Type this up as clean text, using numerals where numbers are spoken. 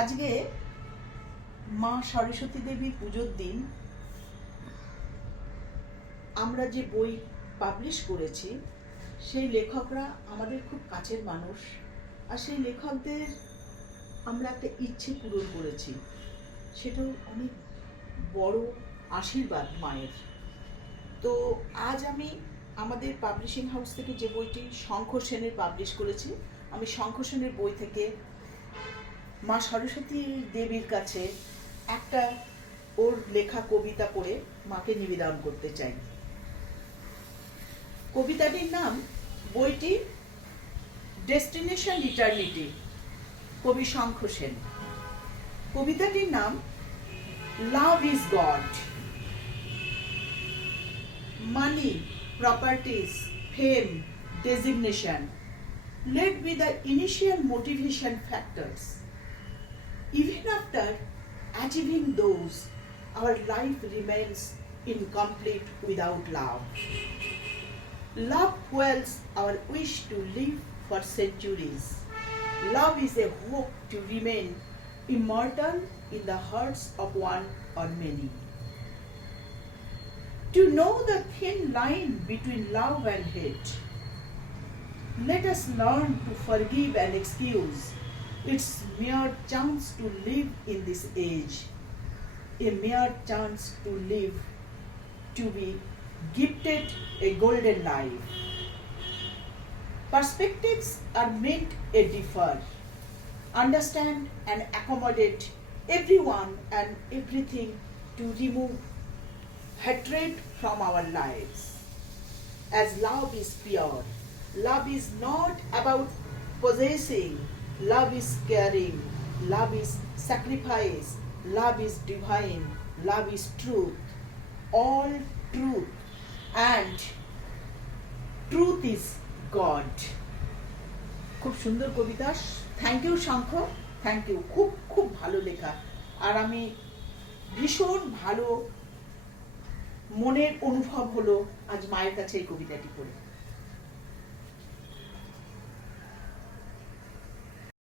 আজকে মা সরস্বতী দেবীর পুজোর দিন আমরা যে বই পাবলিশ করেছি সেই লেখকরা আমাদের খুব কাছের মানুষ, আর সেই লেখকদের আমরা একটা ইচ্ছে পূরণ করেছি। সেটাও অনেক বড় আশীর্বাদ মায়ের। তো আজ আমি আমাদের পাবলিশিং হাউস থেকে যে বইটি শঙ্খ সেনের পাবলিশ করেছি, আমি শঙ্খ সেনের বই থেকে মা সরস্বতী দেবীর কাছে একটা ওর লেখা কবিতা পড়ে মাকে নিবেদন করতে চাই। কবিতাটির নাম, বইটি ডেস্টিনেশন ইটার্নিটি, কবি শঙ্খ সেন। কবিতাটির নাম love is god. Money, properties, fame, designation led be the initial motivation factors. Even after achieving those, our life remains incomplete without love. Love fuels our wish to live for centuries. Love is a hope to remain immortal in the hearts of one or many. To know the thin line between love and hate, let us learn to forgive and excuse. It's mere chance to live in this age, a mere chance to live, to be gifted a golden life. Perspectives are meant to differ, understand and accommodate everyone and everything, to remove hatred from our lives. As love is pure, love is not about possessing, love is caring, love is sacrifice, love is divine, love is truth, all truth, and truth is God. খুব সুন্দর কবিতা। Thank you Shankha, thank you. খুব খুব ভালো লেখা, আর আমি ভীষণ ভালো মনের অনুভব হলো আজ মায়ের কাছে এই কবিতাটি পড়ে।